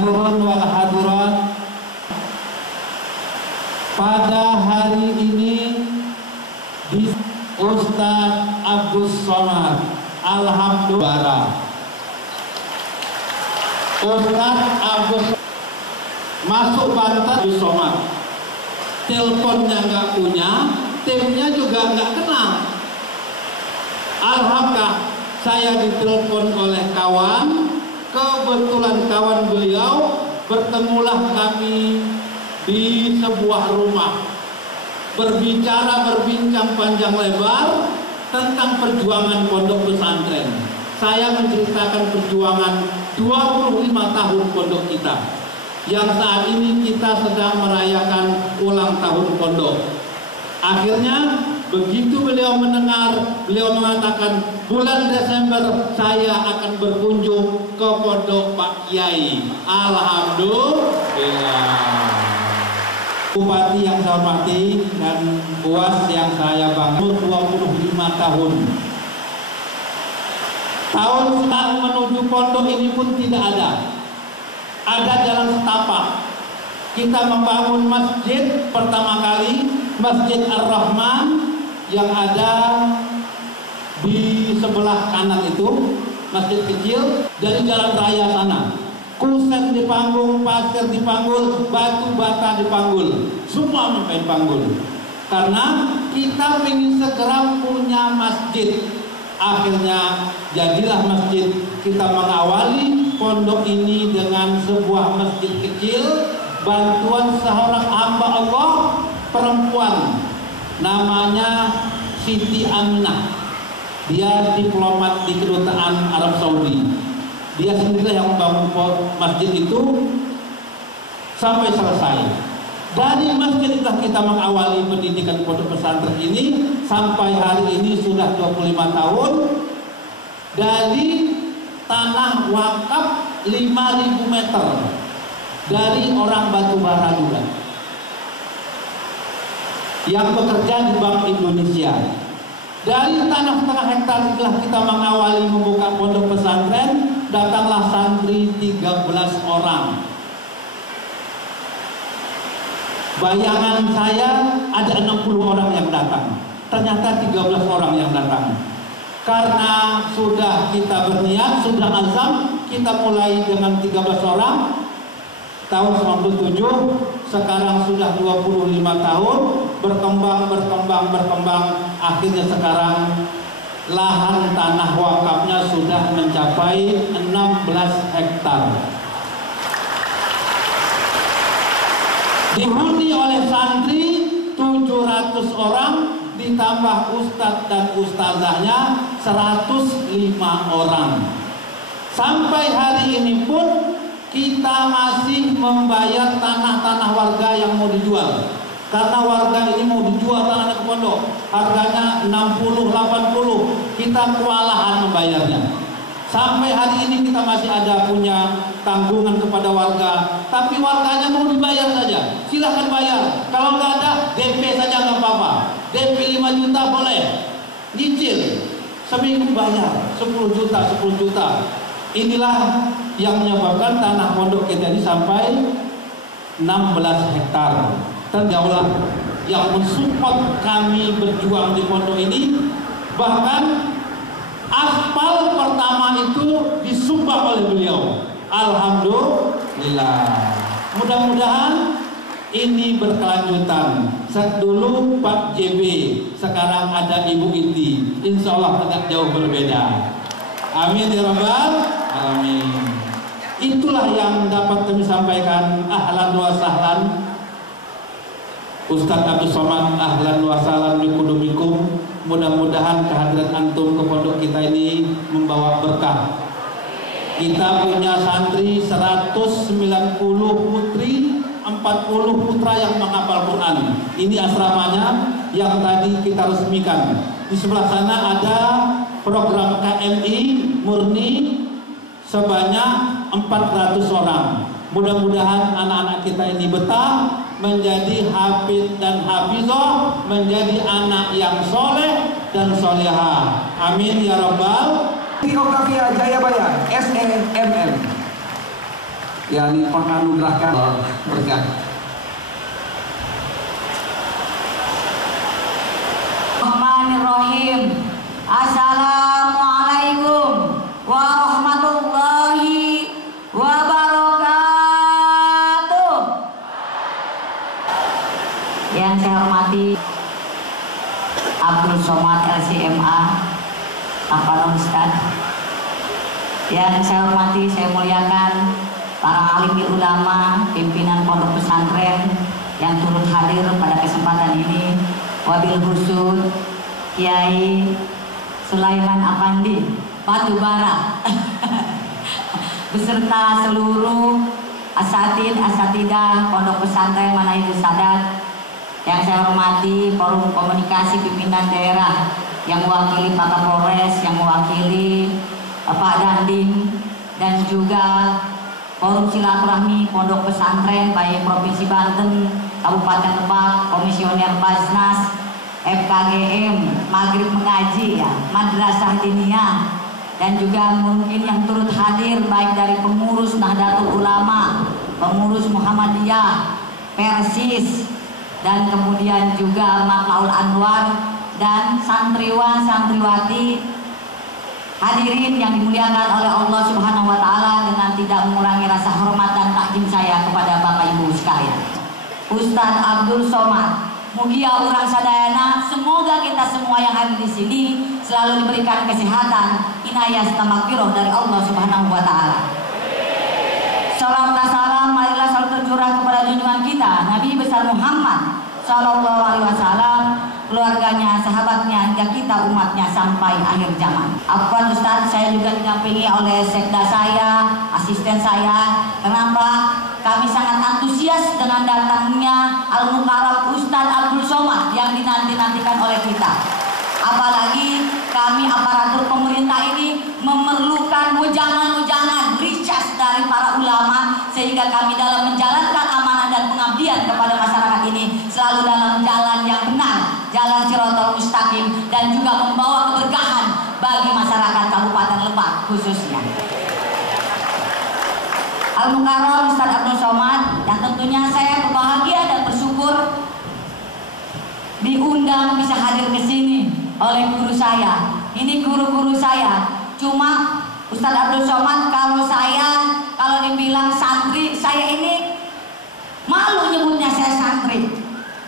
Hadirin wal hadirat, pada hari ini di Ustadz Abdus Somad alhamdulillah, Ustadz Abdus masuk Banten Abdus Somad, teleponnya nggak punya, timnya juga nggak kenal. Alhamdulillah saya ditelepon oleh kawan, kebetulan kawan beliau, bertemulah kami di sebuah rumah, berbincang panjang lebar tentang perjuangan pondok pesantren. Saya menceritakan perjuangan 25 tahun pondok kita, yang saat ini kita sedang merayakan ulang tahun pondok. Akhirnya begitu beliau mendengar, beliau mengatakan bulan Desember saya akan berkunjung ke pondok Pak Kiai. Alhamdulillah. Bupati yang saya hormati dan UAS yang saya banggakan, 25 tahun. Tahun sedang menuju pondok ini pun tidak ada. Ada jalan setapak. Kita membangun masjid pertama kali, Masjid Ar-Rahman yang ada di sebelah kanan itu, masjid kecil, dari jalan raya sana. Kusen dipanggul, pasir dipanggul, batu bata dipanggul, semua sampai panggul. Karena kita ingin segera punya masjid. Akhirnya jadilah masjid. Kita mengawali pondok ini dengan sebuah masjid kecil, bantuan seorang hamba Allah perempuan, namanya Siti Aminah. Dia diplomat di kedutaan Arab Saudi. Dia sendiri yang membangun masjid itu sampai selesai. Dari masjid itulah kita mengawali pendidikan pondok pesantren ini sampai hari ini sudah 25 tahun. Dari tanah wakaf 5.000 meter dari orang Batubara juga yang bekerja di Bank Indonesia. Dari tanah setengah hektar itulah kita mengawali membuka pondok pesantren. Datanglah santri 13 orang. Bayangan saya ada 60 orang yang datang. Ternyata 13 orang yang datang. Karena sudah kita berniat, sudah azam, kita mulai dengan 13 orang. Tahun 97, sekarang sudah 25 tahun, berkembang. Akhirnya sekarang lahan tanah wakafnya sudah mencapai 16 hektar. Dihuni oleh santri 700 orang, ditambah ustadz dan ustazahnya 105 orang. Sampai hari ini pun kita masih membayar tanah-tanah warga yang mau dijual. Karena warga ini mau dijual tanahnya ke pondok, harganya 60-80, kita kewalahan membayarnya. Sampai hari ini kita masih ada punya tanggungan kepada warga, tapi warganya mau dibayar saja, silahkan bayar. Kalau nggak ada, DP saja nggak apa-apa. DP 5 juta boleh, nyicil, seminggu bayar 10 juta. Inilah yang menyebabkan tanah pondok kita ini sampai 16 hektar. Terjauhlah yang mensupport kami berjuang di pondok ini. Bahkan aspal pertama itu disumbang oleh beliau. Alhamdulillah. Mudah-mudahan ini berkelanjutan. Dulu Pak JB, sekarang ada Ibu Iti. Insya Allah tidak jauh berbeda. Amin ya rabbal alamin. Itulah yang dapat kami sampaikan. Ahlan wa sahlan Ustadz Abdus Somad, ahlan wa sahlan bikudumikum. Mudah-mudahan kehadiran antum ke pondok kita ini membawa berkah. Kita punya santri 190 putri, 40 putra yang menghafal Quran. Ini asramanya yang tadi kita resmikan. Di sebelah sana ada program KMI murni sebanyak 400 orang. Mudah-mudahan anak-anak kita ini betah menjadi hafid dan hafizah, menjadi anak yang soleh dan solehah. Amin ya rabbal. Geografia Jayabaya SEMM. yakni penganugerahkan berkah. Bismillahirrahmanirrahim. Assalamualaikum warahmatullahi wabarakatuh. Yang saya hormati Abdul Somad LCMA, Pak Ustaz. Yang saya hormati, saya muliakan para alim ulama, pimpinan pondok pesantren yang turut hadir pada kesempatan ini. Wabil khusus Kiai Sulaiman Afandi Batubara beserta seluruh asatidah pondok pesantren Manahijus Sadat. Yang saya hormati forum komunikasi pimpinan daerah yang mewakili Pak Kapolres, yang mewakili Pak Dandim, dan juga forum silaturahmi pondok pesantren baik Provinsi Banten, Kabupaten Lebak, Komisioner Basnas, FKGM, Maghrib Mengaji, ya, Madrasah Diniyah, dan juga mungkin yang turut hadir baik dari pengurus Nahdlatul Ulama, pengurus Muhammadiyah, Persis, dan kemudian juga Matlaul Anwar, dan santriwan santriwati hadirin yang dimuliakan oleh Allah Subhanahu wa Ta'ala, dengan tidak mengurangi rasa hormat dan takdim saya kepada Bapak Ibu sekalian. Ustadz Abdul Somad, mugia urang sadayana, semoga kita semua yang hadir di sini selalu diberikan kesehatan, inayah serta maghfirah dari Allah Subhanahu wa Ta'ala. Salam dan salam marilah selalu tercurah kepada junjungan kita Nabi besar Muhammad Sallallahu Alaihi Wasallam, keluarganya, sahabatnya, hingga kita umatnya sampai akhir zaman. Afwan Ustaz, saya juga didampingi oleh sekda saya, asisten saya. Kenapa? Kami sangat antusias dengan datangnya Al-Mukarram Ustadz Abdul Somad yang dinanti-nantikan oleh kita. Apalagi kami aparatur pemerintah ini memerlukan wejangan-wejangan riches dari para ulama, sehingga kami dalam menjalankan amanah dan pengabdian kepada masyarakat ini selalu dalam jalan yang benar, jalan Shirathul Mustaqim, dan juga membawa keberkahan bagi masyarakat Kabupaten Lebak khususnya. Al-Mukarram Ustadz Abdul Somad, yang tentunya saya berbahagia dan bersyukur diundang bisa hadir ke sini oleh guru saya. Ini guru-guru saya. Cuma Ustadz Abdul Somad, kalau dibilang santri, saya ini malu nyebutnya saya santri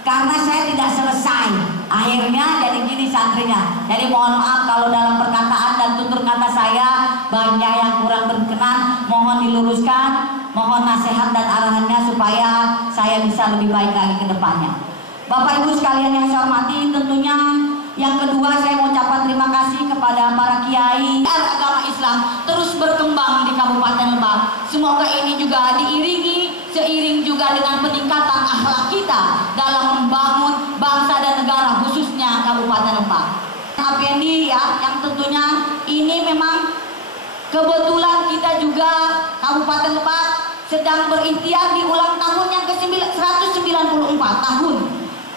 karena saya tidak selesai. Akhirnya jadi gini santrinya. Jadi mohon maaf kalau dalam perkataan dan tutur kata saya banyak yang kurang berkenan, mohon diluruskan, mohon nasihat dan arahannya supaya saya bisa lebih baik lagi ke depannya. Bapak Ibu sekalian yang saya hormati, tentunya yang kedua saya mau ucapkan terima kasih kepada para kiai agama Islam terus berkembang di Kabupaten Lebak. Semoga ini juga seiring juga dengan peningkatan akhlak kita dalam membangun bangsa dan negara, khususnya Kabupaten Lebak. Apendi ya, yang tentunya ini memang kebetulan kita juga Kabupaten Lebak sedang berikhtiar di ulang tahun yang ke-194 tahun,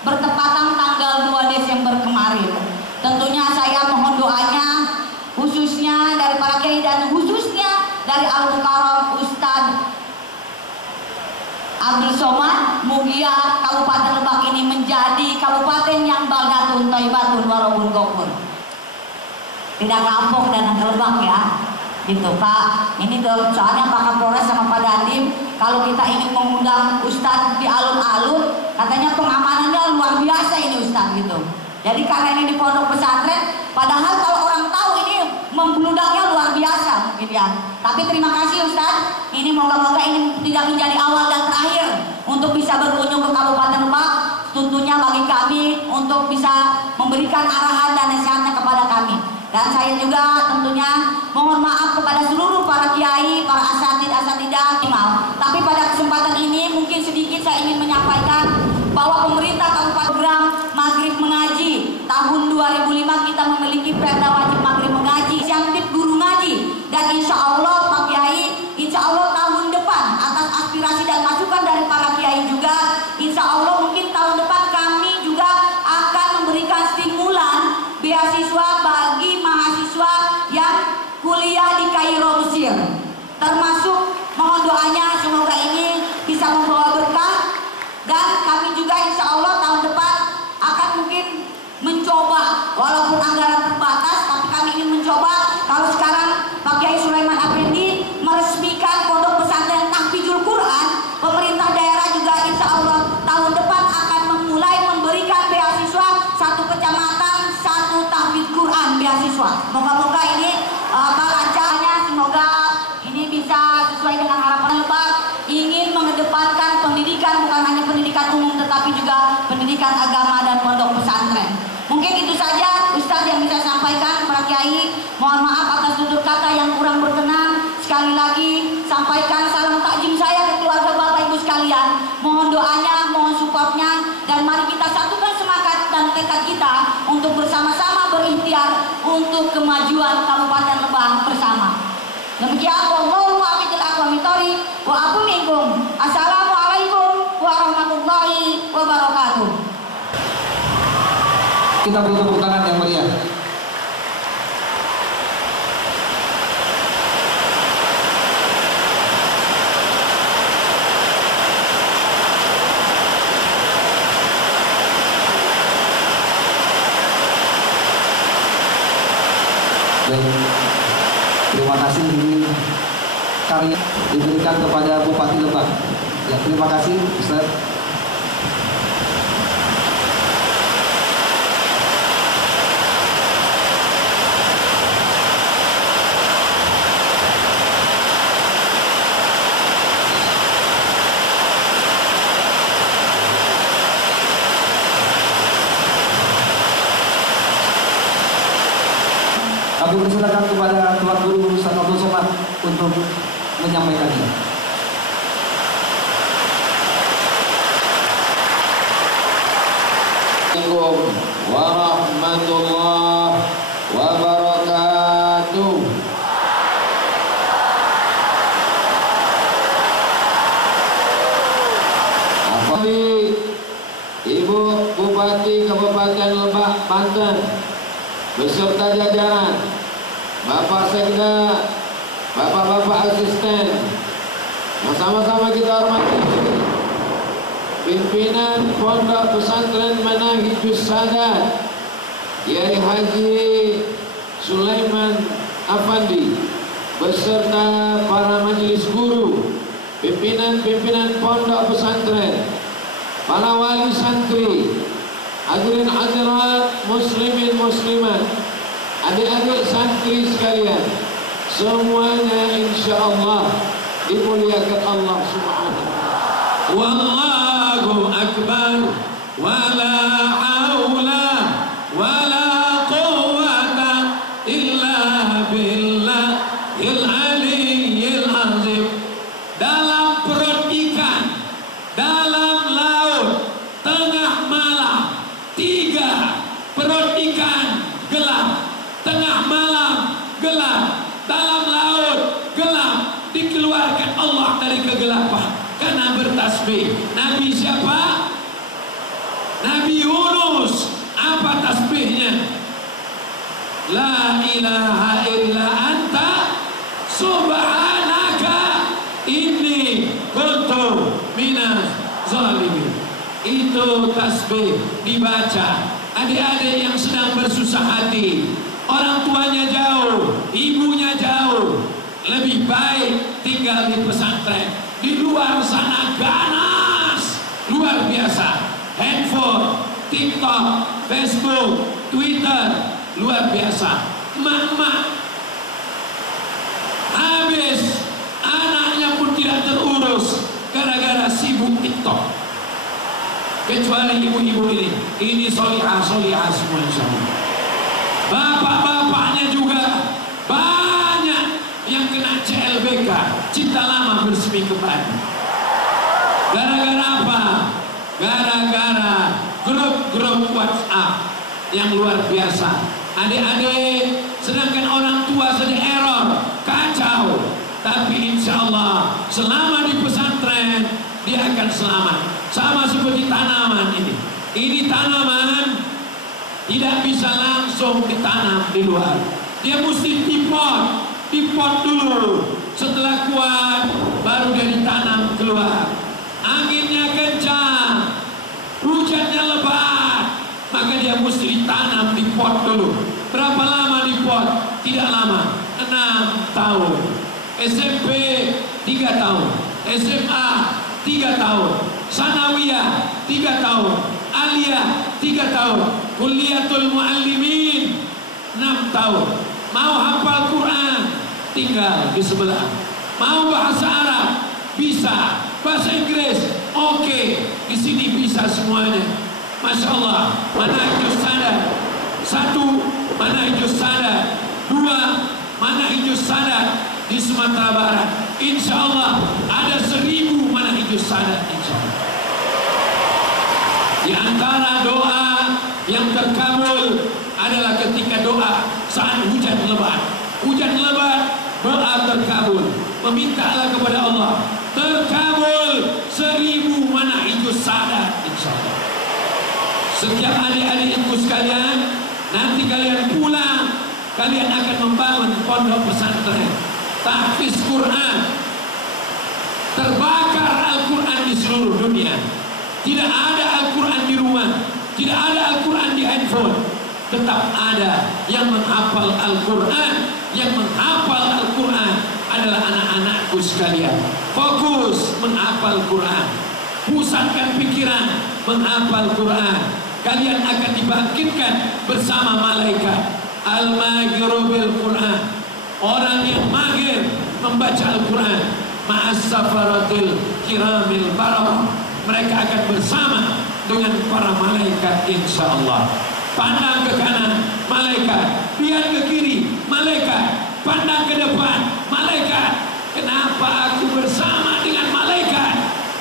bertepatan tanggal 2 Desember kemarin. Tentunya saya mohon doanya khususnya dari para kiai dan khususnya dari Al-Mukarram Ustadz Abdul Somad, mugia Kabupaten Lebak ini menjadi kabupaten yang baldatun thayyibatun warabun ghafur. Tidak kampung dan Lebak ya. Gitu Pak, ini tuh soalnya Pak Kapolres sama Pak Dandim, kalau kita ingin mengundang Ustadz di alun-alun, katanya pengamanannya luar biasa ini Ustadz gitu. Jadi karena ini di pondok pesantren, padahal kalau orang tahu ini membludaknya luar biasa gitu ya. Tapi terima kasih Ustadz, ini moga-moga ini tidak menjadi awal dan terakhir untuk bisa berkunjung ke Kabupaten Lebak, tentunya bagi kami untuk bisa memberikan arahan dan nasihatnya kepada kami. Dan saya juga tentunya mohon maaf kepada seluruh para kiai, para asatidah, tapi pada kesempatan ini mungkin sedikit saya ingin menyampaikan bahwa pemerintah Kabupaten program Maghrib Mengaji tahun 2005 kita memiliki perda wajib Maghrib Mengaji, siapit guru ngaji, dan insya Allah Pak Kiai, insya Allah tahun depan atas aspirasi dan masukan dari para kiai juga, insya Allah mungkin tahun depan kami juga akan memberikan stimulan beasiswa bagi mahasiswa yang kuliah di Kairo Mesir, termasuk mohon doanya semoga walaupun anggaran terbatas, tapi kami ingin mencoba. Kalau sekarang Pak Kiai Sulaiman Afendi meresmikan pondok pesantren Tahfidzul Quran, pemerintah daerah juga insya Allah tahun depan akan memulai memberikan beasiswa satu kecamatan satu tahfidz Quran beasiswa. Moga-moga ini lancarnya, semoga ini bisa sesuai dengan harapan Lebak, ingin mengedepankan pendidikan, bukan hanya pendidikan umum tetapi juga pendidikan agama dan pondok pesantren. Mungkin itu saja Ustadz yang bisa sampaikan Pak Kiai. Mohon maaf atas tutur kata yang kurang berkenan. Sekali lagi sampaikan salam takjim saya ke keluarga Bapak Ibu sekalian. Mohon doanya, mohon supportnya, dan mari kita satukan semangat dan tekad kita untuk bersama-sama berikhtiar untuk kemajuan Kabupaten Lebak bersama. Demikian, wallahu muwaffiq ila aqwamit thoriq wa aqul minkum. Assalamualaikum warahmatullahi wabarakatuh. Kita beri tepuk tangan yang meriah. Terima kasih ini karya diberikan kepada Bupati Lebak. Ya, terima kasih Ustaz. Kami persilakan kepada Tuan Guru Ustaz Abdul Somad untuk menyampaikannya. Assalamualaikum warahmatullahi wabarakatuh. Ibu Bupati Kabupaten Lebak Banten beserta jajaran, Bapak Sekda, Bapak-bapak asisten, yang sama-sama kita hormati, pimpinan Pondok Pesantren Manahijus Sadat, Kiai Haji Sulaiman Afandi, beserta para majelis guru, pimpinan-pimpinan Pondok Pesantren, para wali santri, hadirin hadirat muslimin muslimat, adik-adik santri sekalian, semuanya insya Allah dimuliakan Allah Subhanahu. Wallahu akbar, wala haula wala quwwata illa billahil aliyyil azim. Dalam perut ikan, dalam laut, tengah malam, 3 perut ikan gelap, tengah malam gelap, dalam laut gelap, dikeluarkan Allah dari kegelapan karena bertasbih. Nabi siapa? Nabi Yunus. Apa tasbihnya? La ilaha illa anta subhanaka inni kuntu minaz zalimin. Itu tasbih dibaca. Adik-adik yang sedang bersusah hati, orang tuanya jauh, ibunya jauh, lebih baik tinggal di pesantren. Di luar sana ganas luar biasa, handphone, TikTok, Facebook, Twitter, luar biasa. Emak-emak habis, anaknya pun tidak terurus gara-gara sibuk TikTok. Kecuali ibu-ibu ini solihah semua insyaallah. Bapak-bapaknya juga banyak yang kena CLBK, Cipta Lama Bersemi Kembali. Gara-gara apa? Gara-gara grup WhatsApp yang luar biasa. Adik-adik, sedangkan orang tua sedang error, kacau. Tapi insya Allah selama di pesantren dia akan selamat. Sama seperti tanaman ini. Ini tanaman tidak bisa langsung ditanam di luar. Dia mesti dipot dulu. Setelah kuat, baru dia ditanam keluar. Anginnya kencang, hujannya lebat, maka dia mesti ditanam di pot dulu. Berapa lama di pot? Tidak lama, 6 tahun. SMP 3 tahun, SMA 3 tahun, Sanawiyah 3 tahun, Aliyah 3 tahun, Kuliatul Muallimin 6 tahun. Mau hafal Quran tinggal di sebelah. Mau bahasa Arab bisa, bahasa Inggris oke, di sini bisa semuanya. Masya Allah. Manhajus Sadat 1, Manhajus Sadat 2, Manhajus Sadat di Sumatera Barat. Insya Allah ada 1000 Manhajus Sadat insya Allah. Di antara doa yang terkabul adalah ketika doa saat hujan lebat. Hujan lebat, doa terkabul. Memintalah kepada Allah, terkabul 1000 Manhajus Sadat insya Allah. Setiap adik-adikku sekalian, nanti kalian pulang, kalian akan membangun pondok pesantren, tahfiz Quran, terbakar Al-Quran di seluruh dunia. Tidak ada Al-Quran di rumah, tidak ada Al-Quran di handphone. Tetap ada yang menghafal Al-Quran. Yang menghafal Al-Quran adalah anak-anakku sekalian. Fokus menghafal Quran, pusatkan pikiran menghafal Quran. Kalian akan dibangkitkan bersama malaikat. Al-Maghiru bil Quran, orang yang mahir membaca Al-Quran. Ma'as safaratil kiramil bararah, mereka akan bersama dengan para malaikat insya Allah. Pandang ke kanan, malaikat. Lihat ke kiri, malaikat. Pandang ke depan, malaikat. Kenapa aku bersama dengan malaikat?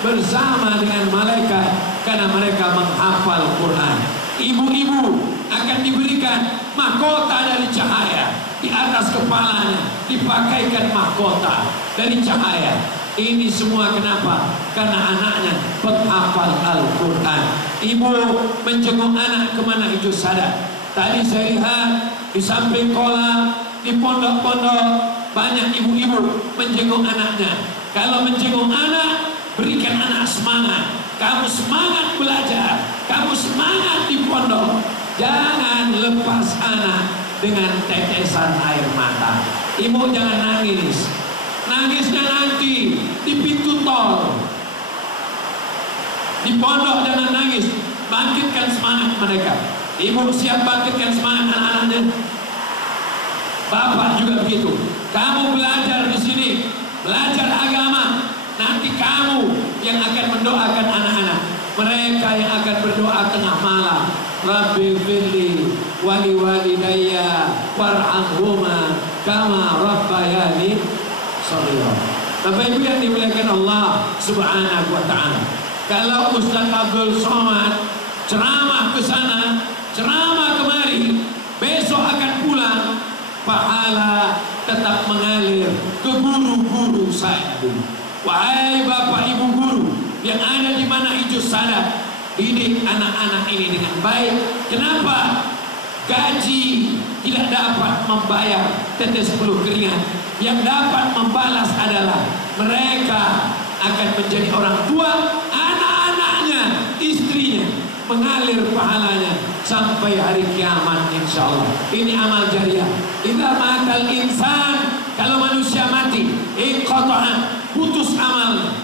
Bersama dengan malaikat karena mereka menghafal Quran. Ibu-ibu akan diberikan mahkota dari cahaya. Di atas kepalanya dipakaikan mahkota dari cahaya. Ini semua kenapa? Karena anaknya penghafal Al-Quran. Ibu menjenguk anak ke Manhajus Sadat. Tadi saya lihat di samping kolam, di pondok-pondok, banyak ibu-ibu menjenguk anaknya. Kalau menjenguk anak, berikan anak semangat. Kamu semangat belajar, kamu semangat di pondok. Jangan lepas anak dengan tetesan air mata. Ibu jangan nangis. Nangisnya nanti di pintu tol. Di pondok jangan nangis. Bangkitkan semangat mereka. Ibu siap bangkitkan semangat anak-anaknya. Bapak juga begitu. Kamu belajar di sini, belajar agama. Nanti kamu yang akan mendoakan anak-anak. Mereka yang akan berdoa tengah malam. Rabbi firli wali walidayya warhamhuma kama rabbayani shaghira. Bapak Ibu yang dimuliakan Allah Subhanahu wa taala. Kalau Ustaz Abdul Somad ceramah ke sana, ceramah kemari, besok akan pulang, pahala tetap mengalir ke guru-guru saya dulu. Wahai Bapak Ibu guru yang ada di Manhajus Sadat, didik anak-anak ini dengan baik. Kenapa? Gaji tidak dapat membayar tetes peluh keringat. Yang dapat membalas adalah mereka akan menjadi orang tua, anak-anaknya, istrinya, mengalir pahalanya sampai hari kiamat insya Allah. Ini amal jariah. Idza matal insan, kalau manusia mati, inqata'a, putus amalnya.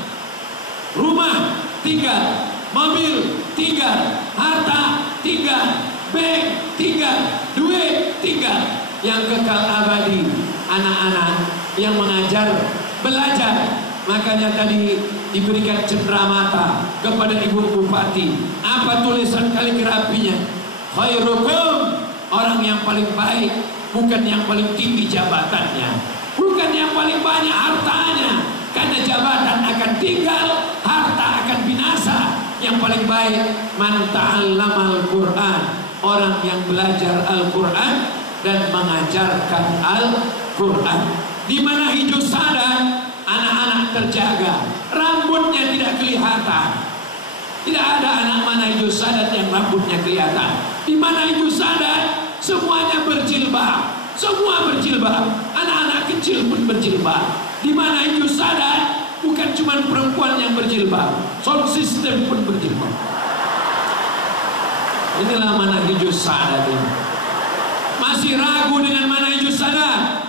Rumah tinggal, mobil tinggal, harta tinggal, bank tinggal, duit tinggal. Yang kekal abadi anak-anak yang mengajar, belajar. Makanya tadi diberikan cenderamata kepada Ibu Bupati. Apa tulisan kaligrafinya? Khairukum, orang yang paling baik, bukan yang paling tinggi jabatannya, bukan yang paling banyak hartanya, karena jabatan akan tinggal, harta akan binasa. Yang paling baik man ta'allamal Quran, orang yang belajar Al-Quran dan mengajarkan Al-Quran. Di Manhajus Sadat anak-anak terjaga, rambutnya tidak kelihatan. Tidak ada anak Manhajus Sadat yang rambutnya kelihatan. Di Manhajus Sadat semuanya berjilbab, semua berjilbab, anak-anak kecil pun berjilbab. Di Manhajus Sadat bukan cuma perempuan yang berjilbab, sound system pun berjilbab. Inilah manhajus sadat ini. Masih ragu dengan manhajus sadat?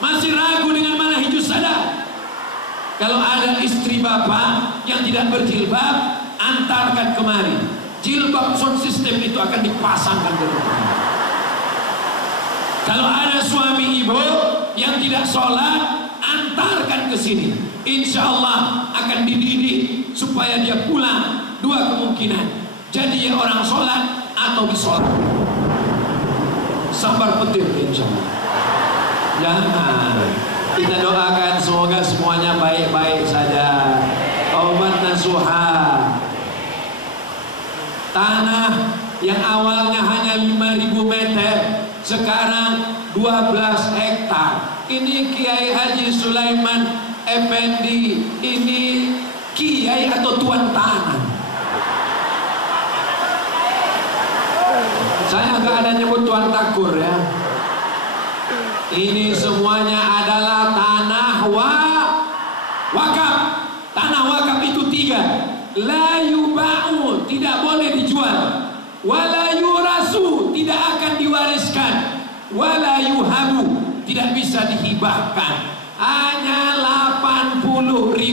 Masih ragu dengan manhajus sadat? Kalau ada istri bapak yang tidak berjilbab, antarkan kemari. Jilbab sound system itu akan dipasangkan ke depan. Kalau ada suami ibu yang tidak sholat, antarkan ke sini. Insya Allah akan dididik supaya dia pulang. Dua kemungkinan, jadi orang sholat atau disolat. Sabar petir insya Allah. Jangan. Kita doakan semoga semuanya baik-baik saja. Taubat nasuha. Tanah yang awalnya hanya 5.000 meter sekarang 12 hektar. Ini Kiai Haji Sulaiman Effendi. Ini kiai atau tuan tanah. Saya nggak ada nyebut tuan takur ya. Ini semuanya adalah tanah wakaf. Tanah wakaf itu 3. La yuba'u, tidak boleh dijual. Wala yurasu, tidak akan diwariskan. Wala yuhabu, tidak bisa dihibahkan. Hanya 80.000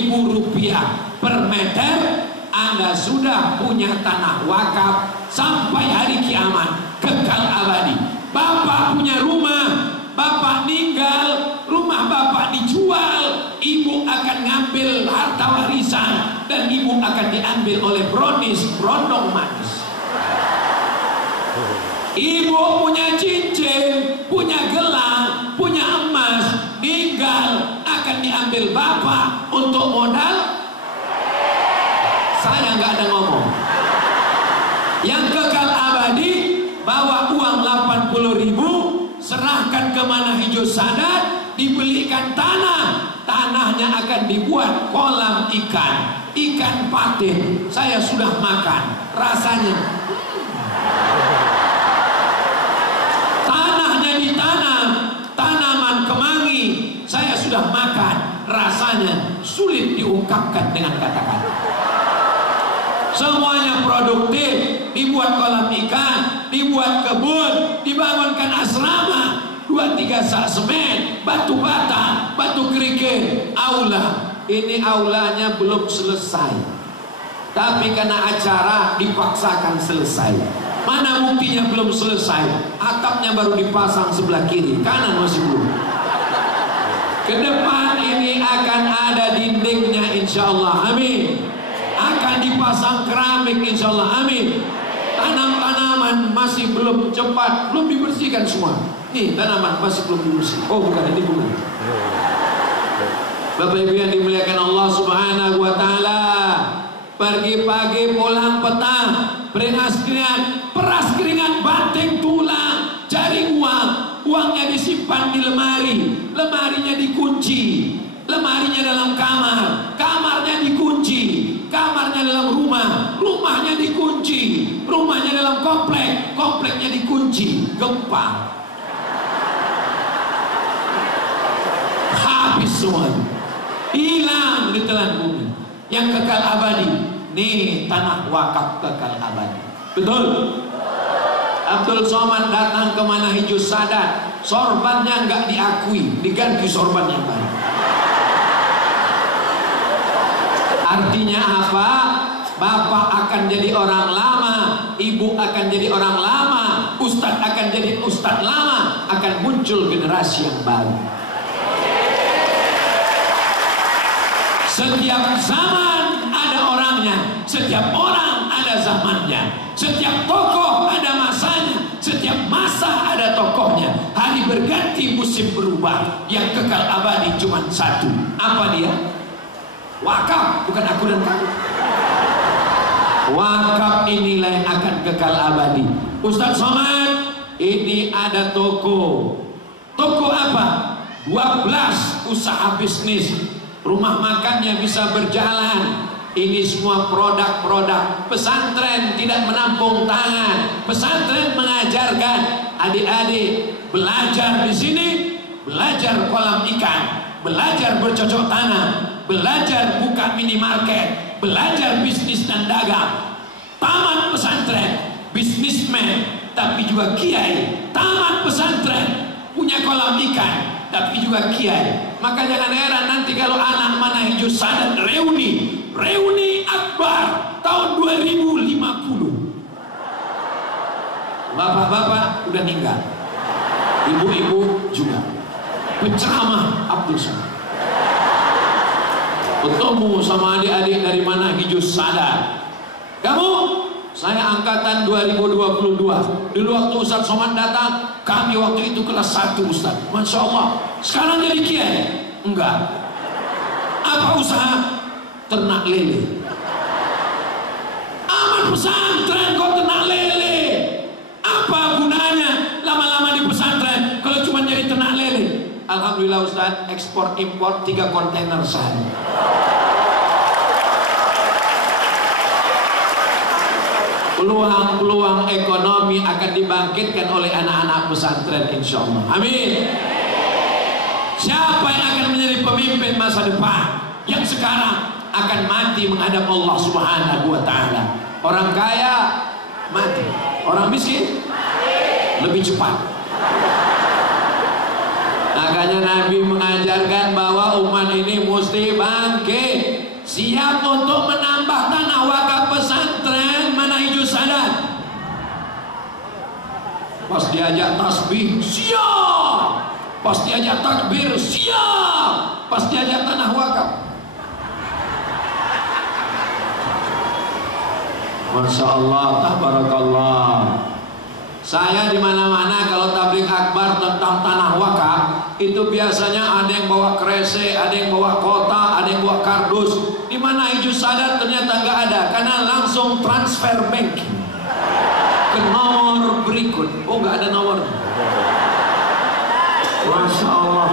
rupiah per meter. Anda sudah punya tanah wakaf sampai hari kiamat, kekal abadi. Bapak punya rumah, bapak meninggal, rumah bapak dijual, ibu akan ngambil harta warisan dan ibu akan diambil oleh brondong manis. Ibu punya cincin, punya gelang, punya emas, meninggal akan diambil bapak untuk modal. Saya nggak ada ngomong. Yang kekal abadi, bawa uang 80.000, serahkan ke manhajus sadat, dibelikan tanah. Tanahnya akan dibuat kolam ikan patin. Saya sudah makan, rasanya. Tanahnya ditanam, tanaman kemangi. Saya sudah makan, rasanya sulit diungkapkan dengan kata-kata. Semuanya produktif, dibuat kolam ikan, dibuat kebun, dibangunkan asrama, 2-3 sak semen, batu bata, batu kerikil, aula. Ini aulanya belum selesai, tapi karena acara dipaksakan selesai. Mana buktinya belum selesai? Atapnya baru dipasang sebelah kiri, kanan masih belum. Ke depan ini akan ada dindingnya insya Allah, amin. Akan dipasang keramik insya Allah, amin. Tanam-tanaman masih belum cepat, belum dibersihkan semua. Nih tanaman masih belum dibersihkan. Oh bukan, ini bukan. Bapak Ibu yang dimuliakan Allah Subhanahu wa Ta'ala, pagi-pagi pulang petang, peras keringat, banting tulang, cari uang. Uangnya disimpan di lemari, lemarinya dikunci, lemarinya dalam kamar, kamarnya dikunci, kamarnya dalam rumah, rumahnya dikunci, rumahnya dalam komplek, kompleknya dikunci. Gempa, habis semua, hilang di telan bumi. Yang kekal abadi, nih tanah wakaf kekal abadi. Betul? Abdul Somad datang ke manhajus sadat, sorbannya nggak diakui, diganti sorban yang baru. Artinya apa? Bapak akan jadi orang lama, ibu akan jadi orang lama, ustadz akan jadi ustadz lama, akan muncul generasi yang baru. Setiap zaman ada orangnya, setiap orang ada zamannya, setiap tokoh ada masanya, setiap masa ada tokohnya. Hari berganti, musim berubah. Yang kekal abadi cuma satu. Apa dia? Wakaf, bukan aku dan kamu. Wakaf inilah yang akan kekal abadi. Ustaz Somad, ini ada toko. Toko apa? 12 usaha bisnis. Rumah makannya bisa berjalan. Ini semua produk-produk. Pesantren tidak menampung tangan. Pesantren mengajarkan adik-adik belajar di sini, belajar kolam ikan, belajar bercocok tanam, belajar buka minimarket, belajar bisnis dan dagang. Tamat pesantren, bisnismen, tapi juga kiai, tamat pesantren, punya kolam ikan, tapi juga kiai. Maka jangan heran nanti kalau anak Manahijus Sadat reuni akbar tahun 2050. Bapak-bapak udah meninggal, ibu-ibu juga. Penceramah Abdul Somad ketemu sama adik-adik dari Manahijus Sadat. Kamu, saya angkatan 2022. Dulu waktu Ustaz Somad datang, kami waktu itu kelas 1 Ustaz. Masya Allah. Sekarang jadi kiai? Enggak. Apa usaha? Ternak lele. Amat pesantren kok ternak lele? Apa gunanya lama-lama di pesantren kalau cuma jadi ternak lele? Alhamdulillah Ustaz, ekspor impor 3 kontainer sehari. Peluang-peluang ekonomi akan dibangkitkan oleh anak-anak pesantren insya Allah. Amin. Siapa yang akan menjadi pemimpin masa depan yang sekarang akan mati menghadap Allah Subhanahu wa ta'ala? Orang kaya mati, orang miskin lebih cepat. Makanya Nabi mengajarkan bahwa umat ini mesti bangkit, siap untuk menambah tanah wakaf pesantren Manahijus Sadat. Pas diajak tasbih, siap. Pas diajak takbir, siap. Pas diajak tanah wakaf, Masya Allah, tabarakallah. Saya di mana-mana kalau tabligh akbar tentang tanah wakaf, itu biasanya ada yang bawa krese, ada yang bawa kota, ada yang bawa kardus. Di Manahijus Sadat ternyata nggak ada, karena langsung transfer bank ke nomor berikut. Oh, nggak ada nomor. Masya Allah.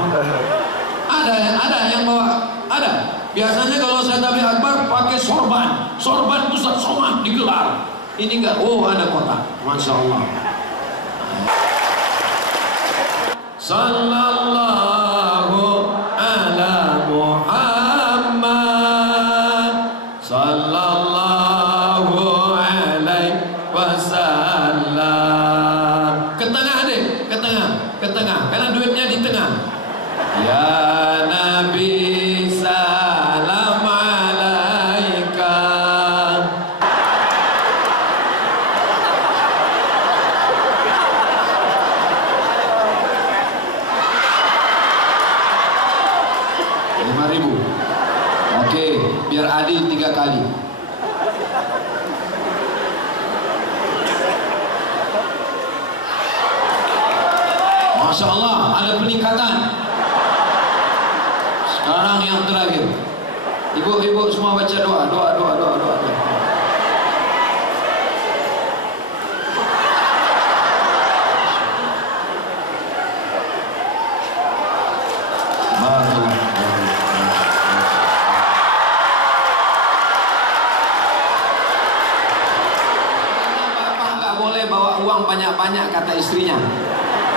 Ada yang bawa, ada. Biasanya kalau saya tabligh akbar pakai sorban Ustaz Somad digelar. Ini enggak. Oh, ada kota. Masya Allah. Sallallahu ala Muhammad sallallahu alaihi wasallam. Ke tengah deh, ke tengah. Karena duitnya di tengah. Ya Nabi salam alaika. Oke, biar adil 3 kali. Masya Allah, ada peningkatan. Sekarang yang terakhir. Ibu-ibu semua baca doa. Banyak kata istrinya.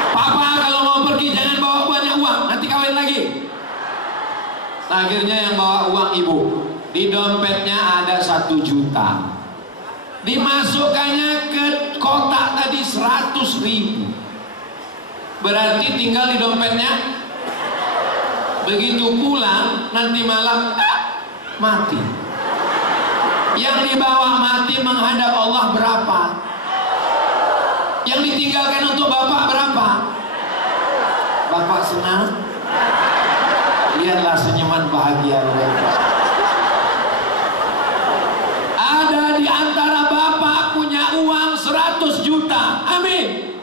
Papa kalau mau pergi jangan bawa banyak uang, nanti kawin lagi. Akhirnya yang bawa uang ibu. Di dompetnya ada 1 juta. Dimasukkannya ke kotak tadi 100.000. Berarti tinggal di dompetnya. Begitu pulang nanti malam mati. Yang dibawa mati menghadap Allah berapa? Yang ditinggalkan untuk bapak berapa? Bapak senang? Lihatlah senyuman bahagia. Ada di antara bapak punya uang 100 juta. Amin.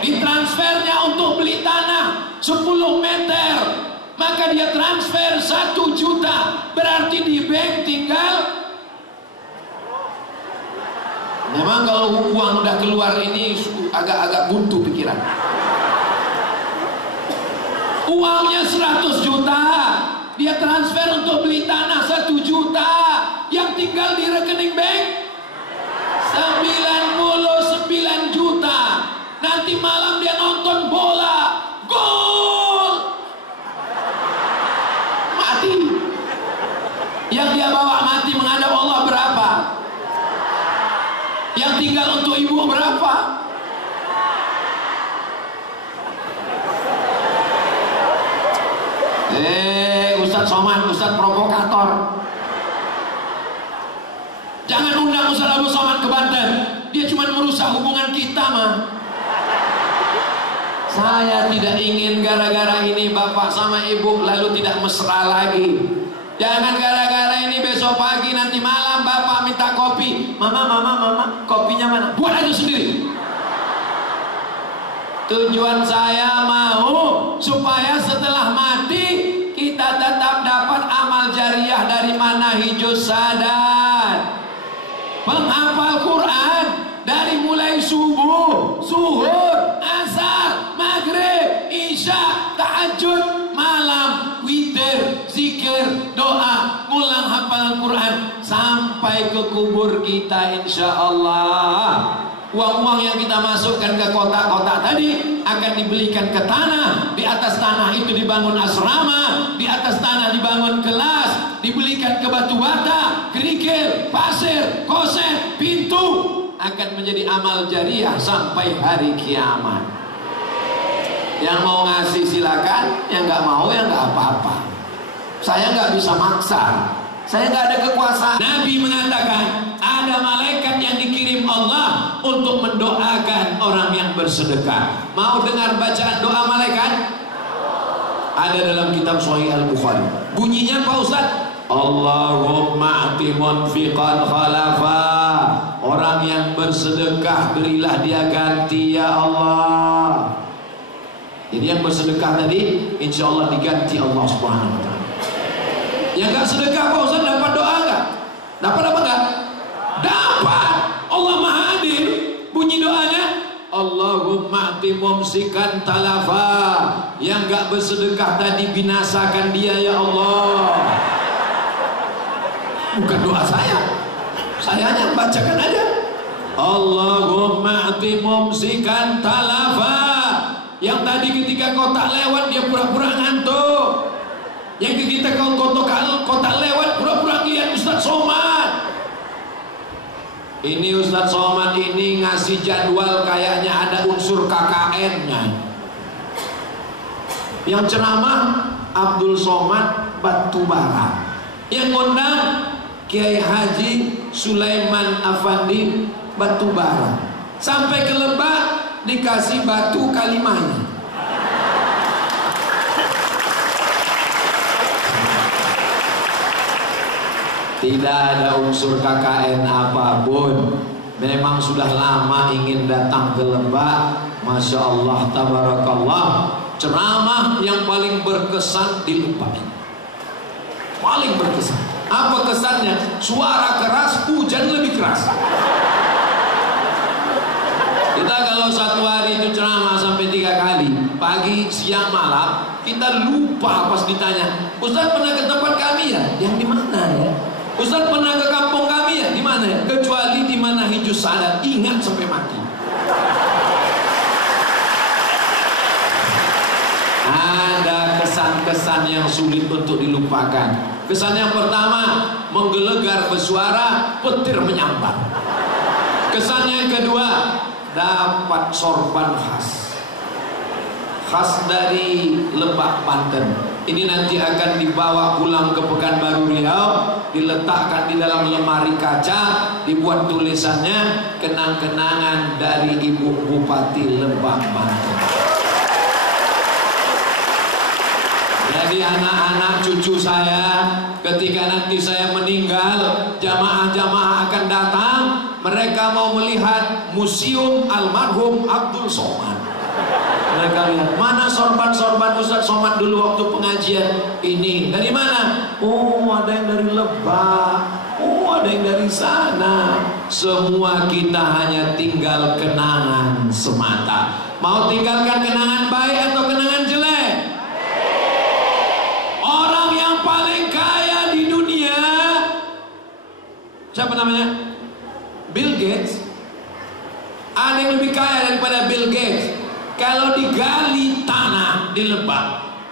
Ditransfernya untuk beli tanah 10 meter. Maka dia transfer 1 juta. Berarti di bank tinggal. Memang kalau uang udah keluar ini agak-agak buntu pikiran. Uangnya 100 juta, dia transfer untuk beli tanah 1 juta, yang tinggal di rekening bank 99 juta. Nanti malam dia nonton bola, gol, mati. Yang dia bawa mati menghadap Allah berapa? Yang tinggal untuk Ustadz Somad, Ustadz provokator. Jangan undang Ustadz Abu Somad ke Banten. Dia cuma merusak hubungan kita mah. Saya tidak ingin gara-gara ini bapak sama ibu lalu tidak mesra lagi. Jangan gara-gara ini besok pagi nanti malam bapak minta kopi. Mama, kopinya mana? Buat aja sendiri. Tujuan saya mau supaya setelah mati kita tetap dapat amal jariah dari manahijus sadat. Penghafal Quran dari mulai subuh, zuhur, asar, maghrib, isya, tahajud, malam, witir, zikir, doa, ngulang hafalan Quran sampai ke kubur kita insya Allah. Uang-uang yang kita masukkan ke kotak-kotak tadi akan dibelikan ke tanah. Di atas tanah itu dibangun asrama, di atas tanah dibangun kelas, dibelikan ke batu bata, kerikil, pasir, koset, pintu. Akan menjadi amal jariah sampai hari kiamat. Yang mau ngasih silakan, yang nggak mau ya nggak apa-apa. Saya nggak bisa maksa, saya nggak ada kekuasaan. Nabi mengatakan ada malaikat yang dikirim Allah untuk mendoakan orang yang bersedekah. Mau dengar bacaan doa malaikat? Ada dalam kitab Sahih Al-Bukhari. Bunyinya Pak Ustaz, Allahumma ati munfiqan khalafa. Orang yang bersedekah berilah dia ganti ya Allah. Jadi yang bersedekah tadi insya Allah diganti Allah Subhanahu wa ta'ala. Yang gak sedekah Pak Ustaz dapat doa gak? Dapat apa gak? Dapat. Allah Maha Adil. Bunyi doanya Allahumma ati mumsikan talafa. Yang gak bersedekah tadi binasakan dia ya Allah. Bukan doa saya hanya bacakan aja. Allahumma ati mumsikan talafa. Yang tadi ketika kotak lewat dia pura-pura ngantuk. Yang kita kotak lewat pura-pura lihat Ustadz Somad. Ini Ustadz Somad ini ngasih jadwal kayaknya ada unsur KKN-nya. Yang ceramah Abdul Somad Batubara. Yang ngundang Kiai Haji Sulaiman Afandi Batubara. Sampai ke Lebak dikasih batu kalimahnya. Tidak ada unsur KKN apapun. Memang sudah lama ingin datang ke Lebak. Masya Allah, tabarakallah. Ceramah yang paling berkesan di Lebak. Paling berkesan. Apa kesannya? Suara keras, hujan lebih keras. Kita kalau satu hari itu ceramah sampai 3 kali, pagi, siang, malam, kita lupa pas ditanya, Ustaz pernah ke tempat kami ya? Yang di mana ya? Ustaz pernah ke kampung kami ya? Di mana ya? Kecuali di manahijus sadat, ingat sampai mati. Ada kesan-kesan yang sulit untuk dilupakan. Kesan yang pertama, menggelegar bersuara, petir menyambar. Kesan yang kedua, dapat sorban khas dari Lebak, Banten. Ini nanti akan dibawa pulang ke Pekanbaru Riau, diletakkan di dalam lemari kaca, dibuat tulisannya kenang-kenangan dari Ibu Bupati Lebak, Banten. Jadi anak-anak cucu saya ketika nanti saya meninggal, jamaah-jamaah akan datang, mereka mau melihat museum almarhum Abdul Somad. Mereka lihat mana sorban-sorban Ustadz Somad dulu waktu pengajian. Ini dari mana? Oh, ada yang dari Lebak. Oh, ada yang dari sana. Semua kita hanya tinggal kenangan semata. Mau tinggalkan kenangan baik atau kenangan jelek? Orang yang paling kaya di dunia, siapa namanya? Bill Gates. Ada yang lebih kaya daripada Bill Gates. Kalau digali tanah di Lebak,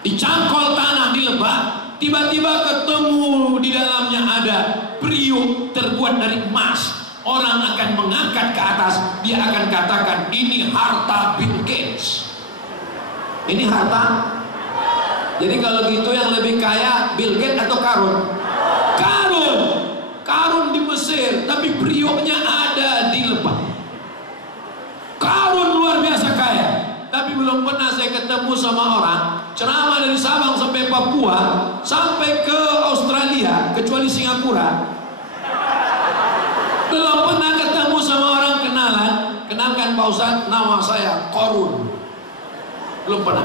dicangkol tanah di Lebak, tiba-tiba ketemu di dalamnya ada periuk terbuat dari emas, orang akan mengangkat ke atas, dia akan katakan ini harta Bill Gates. Ini harta Jadi kalau gitu yang lebih kaya Bill Gates atau Karun? Karun. Karun di Mesir, tapi prioknya ada di Lebak. Karun luar biasa kaya, tapi belum pernah saya ketemu sama orang ceramah dari Sabang sampai Papua sampai ke Australia kecuali Singapura. Belum pernah ketemu sama orang kenalkan Pak Ustadz, nama saya Qarun. Belum pernah.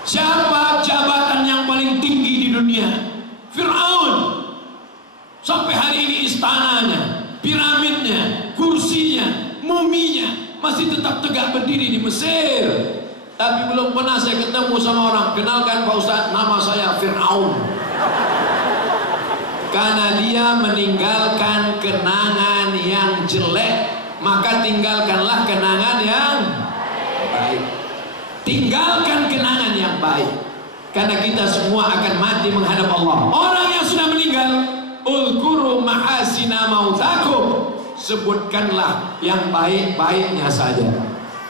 Siapa jabatan yang paling tinggi di dunia? Fir'aun. Sampai hari ini istananya, piramidnya, kursinya, muminya masih tetap tegak berdiri di Mesir. Tapi belum pernah saya ketemu sama orang, kenalkan Pak Ustadz, nama saya Fir'aun. Karena dia meninggalkan kenangan yang jelek, maka tinggalkanlah kenangan yang baik. Tinggalkan kenangan yang baik, karena kita semua akan mati menghadap Allah. Orang yang sudah meninggal, ulkuru mahasina mautakum, sebutkanlah yang baik-baiknya saja.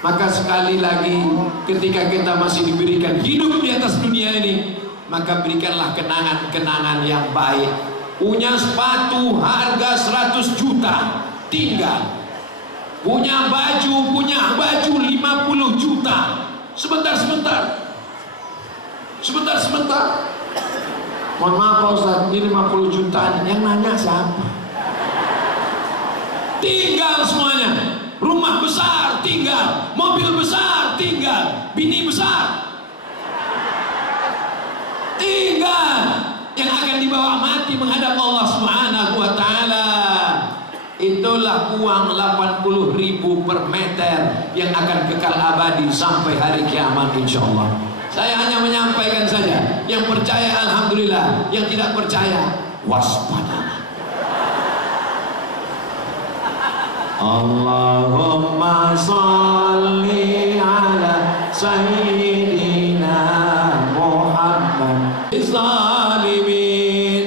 Maka sekali lagi, ketika kita masih diberikan hidup di atas dunia ini, maka berikanlah kenangan-kenangan yang baik. Punya sepatu harga 100 juta, tinggal. Punya baju 50 juta. Sebentar. Mohon maaf Pak Ustadz, ini 50 juta, yang nanya siapa? Tinggal semuanya. Rumah besar tinggal, mobil besar tinggal, bini besar tinggal. Yang akan dibawa mati menghadap Allah Subhanahu wa Ta'ala, itulah uang 80.000 per meter yang akan kekal abadi sampai hari kiamat insyaallah. Saya hanya menyampaikan saja. Yang percaya alhamdulillah, yang tidak percaya waspada. Allahumma salli ala sayyidina Muhammad zalimin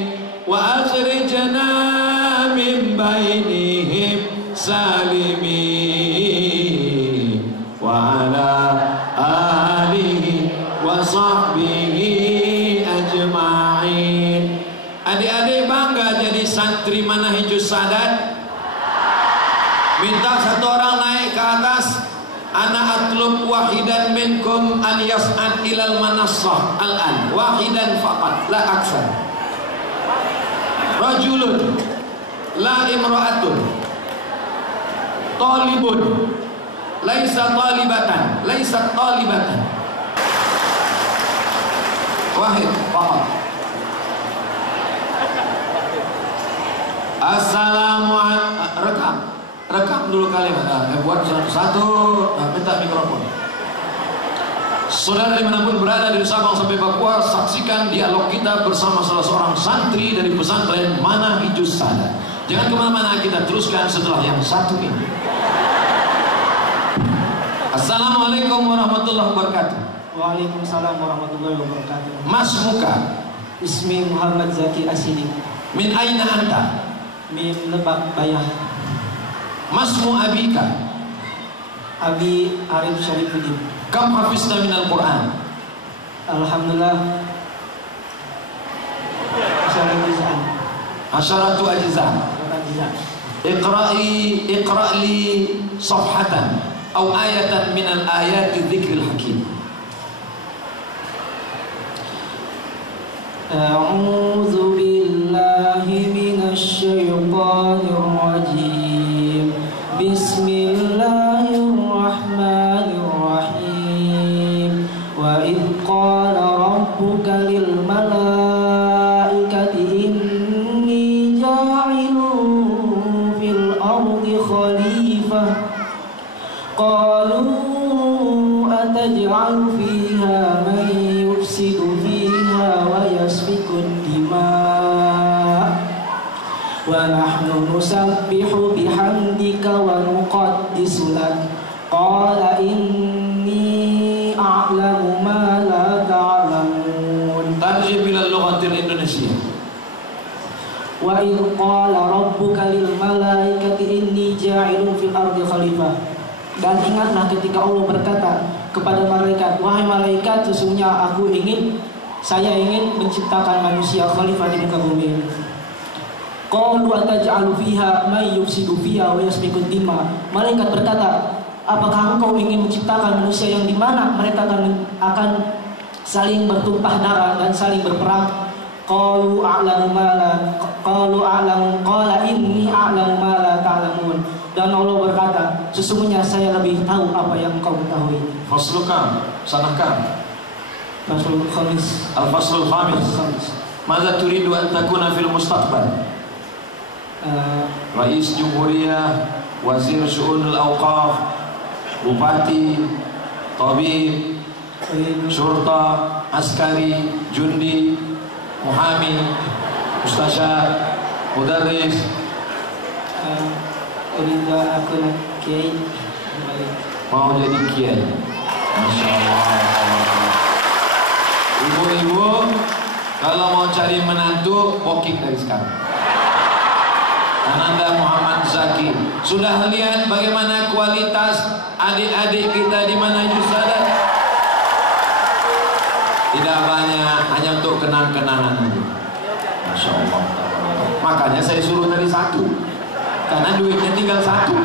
wa akhrijna min bainihim salimin wa ala alihi wa sahbihi ajma'in. Adik-adik bangga jadi santri Manahijus Sadat? Minta satu orang naik ke atas. Ana atlub wahidan minkum an yas'ad ilal manassah al-an. Wahidan faqat, la aksar. Rajulun la imra'atun talibun laisa talibatan, laisa talibatan. Wahid faqat. Assalamualaikum. Rekam dulu kalimat. Buat satu. Minta mikrofon. Saudara dimanapun berada dari Sabang sampai Papua, saksikan dialog kita bersama salah seorang santri dari pesantren Manahijus Sadat. Jangan kemana-mana, kita teruskan setelah yang satu ini. Assalamualaikum warahmatullahi wabarakatuh. Waalaikumsalam warahmatullahi wabarakatuh. Mas muka. Ismi Muhammad Zaki Asidik. Min aina anta? Min Lebak Bayah. Masmu abika? Abi Arif Syarifuddin. Kam hafizta minal Quran? Alhamdulillah Asyaratu ajizan. Iqra'li safhatan aw ayatan minal ayati dzikril hakim. A'udzu billahi minasy syaithanir rajim. Bismillahirrahmanirrahim. Wa idh qala rabbuka lil malaikati inni ja'ilun fil ardi khalifah. Qalu ataj'alu fiha man yufsidu fiha wa yasfiku ad-dima' wa nahnu nusabbihu bihamdika wa nuqaddisu lak. Qala inni a'lamu ma la ta'lamun. Tarjim ila lughatil Indonesia. Wa idh qala rabbuka lil malaikati inni ja'ilun fil ardi khalifah. Dan ingatlah ketika Allah berkata kepada malaikat, wahai malaikat, sesungguhnya aku ingin saya ingin menciptakan manusia khalifah di muka bumi. Qalu ataj'alu fiha may yufsidu fiha wa yasfiku dima. Malaikat berkata, apakah engkau ingin menciptakan manusia yang di mana mereka akan saling bertumpah darah dan saling berperang? Qalu a'lamu ma la qala inni a'lamu ma la ta'lamun. Dan Allah berkata, sesungguhnya saya lebih tahu apa yang kau ketahui. Faslul kam, sanahkan. Faslul khamis. Al-faslul khamis. Mada turidu an takuna fil mustaqbal? Rais Jumhuriyah, Wazir Syu'unul Awqaf, Bupati, Tabib, Syurta, Askari, Jundi, Muhami, Mustasyar, Mudarris. Aku kiai. Mau jadi kiai. Masya Allah. Ibu-ibu, kalau mau cari menantu, booking dari sekarang. Ananda Muhammad Zaki. Sudah lihat bagaimana kualitas adik-adik kita di Manhajus Sadat? Tidak banyak, hanya untuk kenang-kenangan. Masya Allah. Makanya saya suruh dari satu, karena duitnya tinggal satu.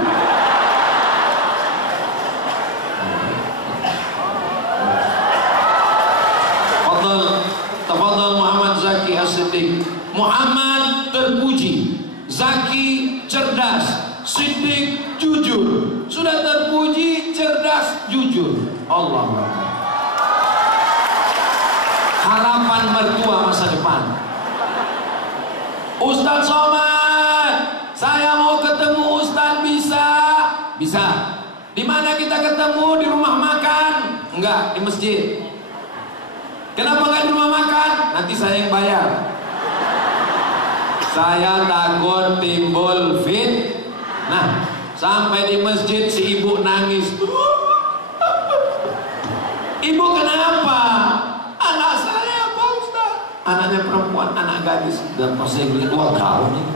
Tafadhal Muhammad Zaki As-Siddiq. Muhammad terpuji, Zaki cerdas, Siddiq jujur. Sudah terpuji, cerdas, jujur. Allah harapan mertua masa depan. Ustaz Somad, saya mau ketemu Ustaz, bisa? Bisa. Di mana kita ketemu? Di rumah makan? Enggak, di masjid. Kenapa enggak di rumah makan? Nanti saya yang bayar. Saya takut timbul fitnah. Sampai di masjid si ibu nangis. Ibu kenapa? Anak saya Pak Ustaz. Anaknya perempuan, anak gadis. Dan pas saya beli 2 tahun nih.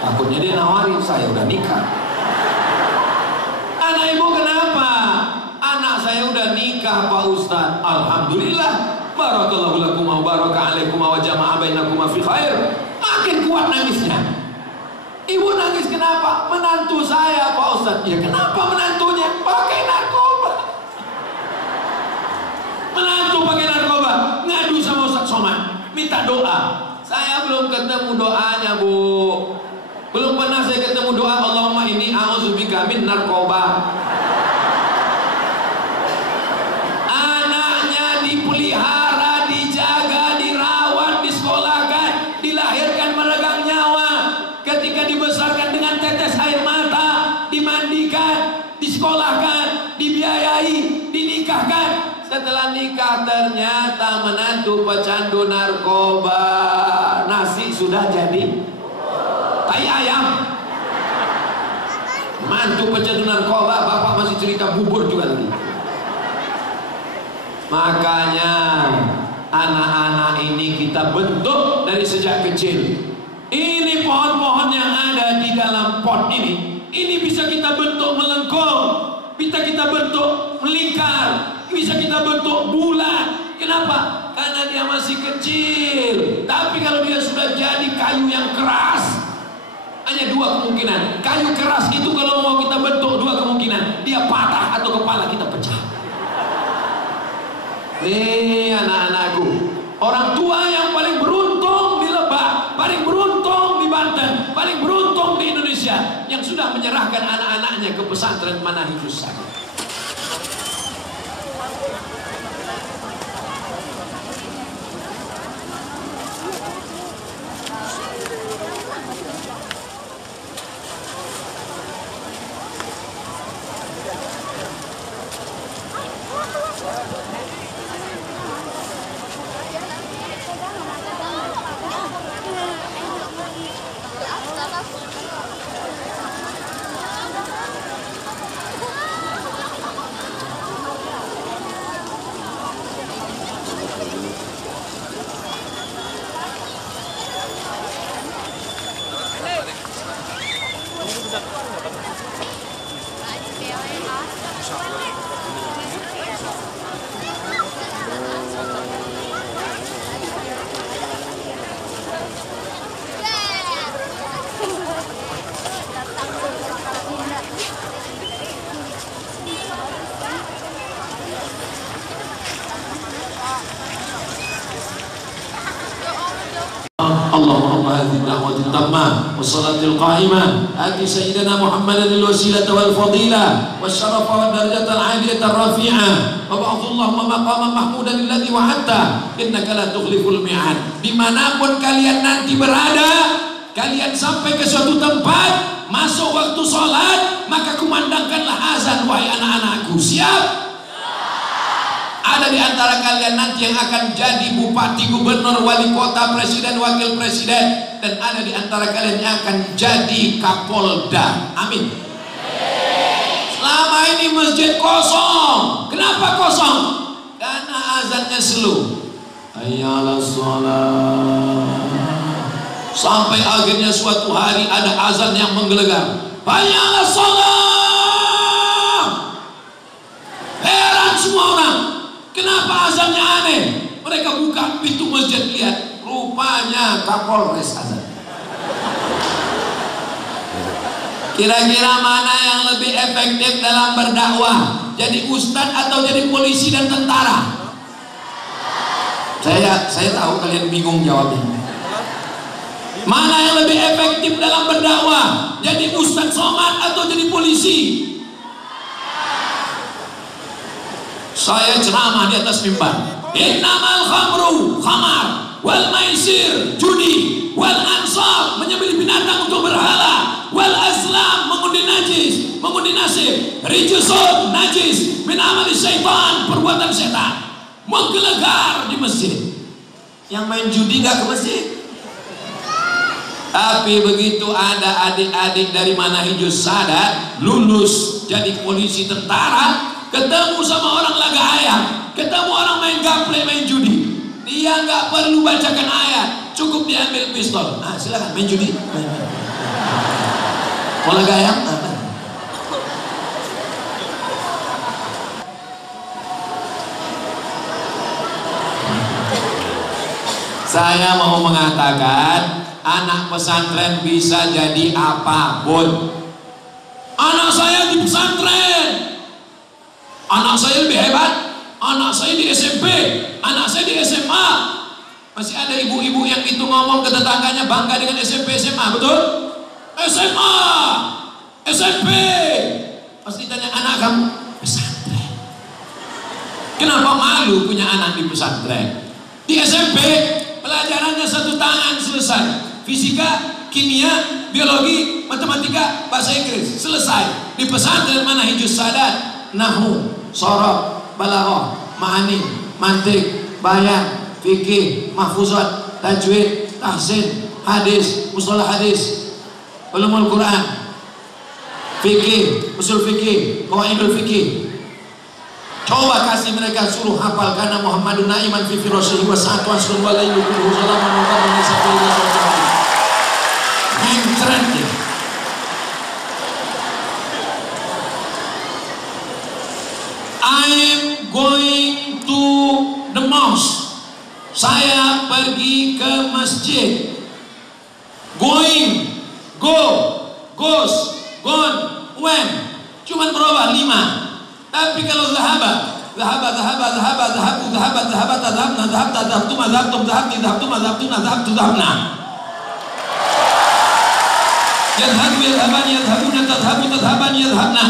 Takutnya dia nawarin, saya udah nikah. Anak ibu kenapa? Anak saya udah nikah Pak Ustaz. Alhamdulillah. Barakallahu lakum wa baraka alaikum wa jama'a bainakum fi khair. Makin kuat nangisnya. Ibu nangis kenapa? Menantu saya Pak Ustaz. Ya kenapa menantunya? Pakai narkoba. Menantu pakai narkoba. Ngadu sama Ustaz Somad, minta doa. Saya belum ketemu doanya, Bu. Belum pernah saya ketemu doa Allahumma inni a'udzubika min narkoba. Anaknya dipelihara, dijaga, dirawat, disekolahkan, dilahirkan meregang nyawa. Ketika dibesarkan dengan tetes air mata, dimandikan, disekolahkan, dibiayai, dinikahkan. Setelah nikah ternyata menantu pecandu narkoba. Nasi sudah jadi tai ayam. Mantu pecandu narkoba, bapak masih cerita bubur juga lagi. Makanya anak-anak ini kita bentuk dari sejak kecil. Ini pohon-pohon yang ada di dalam pot ini bisa kita bentuk melengkung, bisa kita bentuk melingkar, bisa kita bentuk bulat. Kenapa? Karena dia masih kecil. Tapi kalau dia sudah jadi kayu yang keras, hanya 2 kemungkinan. Kayu keras itu kalau mau kita bentuk 2 kemungkinan, dia patah atau kepala kita pecah. Nih anak-anakku, orang tua yang paling beruntung di Lebak, paling beruntung di Banten, paling beruntung di Indonesia, yang sudah menyerahkan anak-anaknya ke pesantren Manhajus Sadat. اللهم رب هذه الدعوة التامة والصلاة القائمة آت سيدنا محمدا الوسيلة والفضيلة والشرف والدرجة العالية الرفيعة وابعث اللهم مقاما محمودا الذي وعدته إنك لا تخلف الميعاد. Dimanapun kalian nanti berada, kalian sampai ke suatu tempat, masuk waktu sholat, maka kumandangkanlah azan, wahai anak-anakku. Siap? Ada di antara kalian nanti yang akan jadi bupati, gubernur, wali kota, presiden, wakil presiden, dan ada di antara kalian yang akan jadi kapolda. Amin. Selama ini masjid kosong. Kenapa kosong? Karena azannya slow. Hayya 'alas shalah. Sampai akhirnya suatu hari ada azan yang menggelegar. Hayya 'alas shalah. Heran semua orang. Kenapa azannya aneh? Mereka buka pintu masjid, lihat, rupanya Kapolres azan. Kira-kira mana yang lebih efektif dalam berdakwah? Jadi ustadz atau jadi polisi dan tentara? Saya tahu kalian bingung jawabnya. Mana yang lebih efektif dalam berdakwah? Jadi ustadz somad atau jadi polisi? Saya ceramah di atas mimbar. Innamal khamru khamar wal maisir judi wal ansab menyembelih binatang untuk berhala wal azlam mengundi najis mengundi nasib rijsun najis min amali syaitan perbuatan setan menggelegar di masjid. Yang main judi nggak ke masjid. Tapi begitu ada adik-adik dari Manahijus Sadat lulus jadi polisi tentara, ketemu sama orang laga ayam, ketemu orang main gaple, main judi, dia nggak perlu bacakan ayat, cukup diambil pistol. Ah, silakan main judi, main. Mau laga ayam? Saya mau mengatakan anak pesantren bisa jadi apapun. Anak saya di pesantren, anak saya lebih hebat, anak saya di SMP, anak saya di SMA. Masih ada ibu-ibu yang itu ngomong ke tetangganya bangga dengan SMP, SMA, betul? SMA, SMP. Pasti ditanya anak kamu pesantren. Kenapa malu punya anak di pesantren? Di SMP pelajarannya satu tangan selesai, fisika, kimia, biologi, matematika, bahasa Inggris selesai. Di pesantren Manahijus Sadat, nahwu, sorof, balaghah, ma'ani, mantik, bayan, fikih, mahfuzat, tajwid, tahsin, hadis, mustalah hadis, ulumul Quran, fikih, usul fikih, qawaidul fikih. Coba kasih mereka suruh hafal karena Muhammadun na'iman fi firasyihi wa sa'atu asrun wa laylu kulluhu salaman wa qadran sabila sabila. Keren ya. I'm going to the mosque. Saya pergi ke masjid. Going, go, goes, gone, when. Cuman berubah 5. Tapi kalau zahabtu, yadhabu yadhabani yadhabuna tadhabu tadhabani yadhabna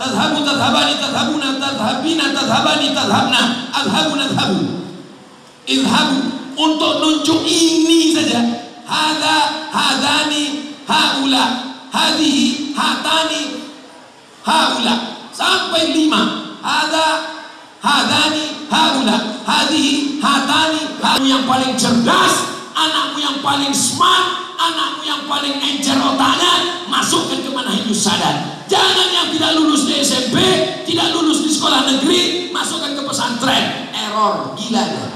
tadhabu tadhabani tadhabuna tadhabina tadhabani tadhabna adhabu nadhabu idhabu untuk nunjuk ini saja. Hadha hadani haula hadihi hatani haula sampai 5. Hadha hadani haula hadihi hatani. Anakmu yang paling cerdas, anakmu yang paling smart, anakmu yang paling encer otaknya, masukkan ke Manahijus Sadat. Jangan yang tidak lulus di SMP, tidak lulus di sekolah negeri, masukkan ke pesantren. Error, gila deh.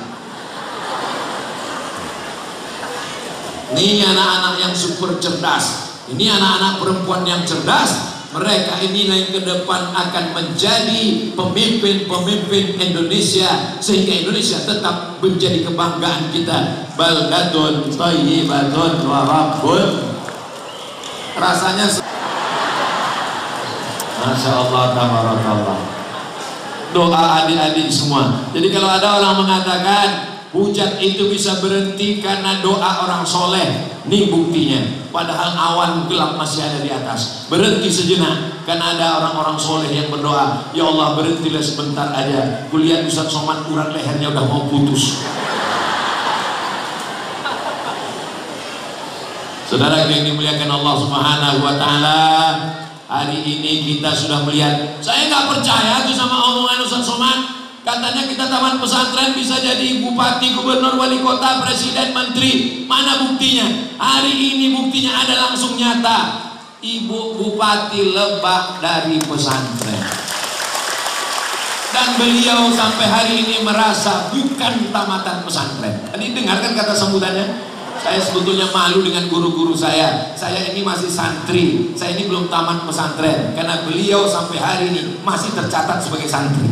Ini anak-anak yang super cerdas, ini anak-anak perempuan yang cerdas. Mereka inilah yang ke depan akan menjadi pemimpin-pemimpin Indonesia, sehingga Indonesia tetap menjadi kebanggaan kita. Baldatun thayyibatun wa rabbun. Rasanya Masya Allah, tabarakallah. doa adik-adik semua. Jadi kalau ada orang mengatakan hujan itu bisa berhenti karena doa orang soleh, nih buktinya. Padahal awan gelap masih ada di atas. Berhenti sejenak karena ada orang-orang soleh yang berdoa, ya Allah berhentilah sebentar aja. Kulihat Ustaz Somad urat lehernya udah mau putus. Saudara yang dimuliakan Allah Subhanahu wa Ta'ala, hari ini kita sudah melihat. Saya nggak percaya tuh sama omongan Ustaz Somad. Katanya kita taman pesantren bisa jadi bupati, gubernur, wali kota, presiden, menteri. Mana buktinya? Hari ini buktinya ada langsung nyata. Ibu bupati Lebak dari pesantren. Dan beliau sampai hari ini merasa bukan tamatan pesantren. Tadi dengarkan kata sambutannya. Saya sebetulnya malu dengan guru-guru saya. Saya ini masih santri. Saya ini belum tamat pesantren. Karena beliau sampai hari ini masih tercatat sebagai santri.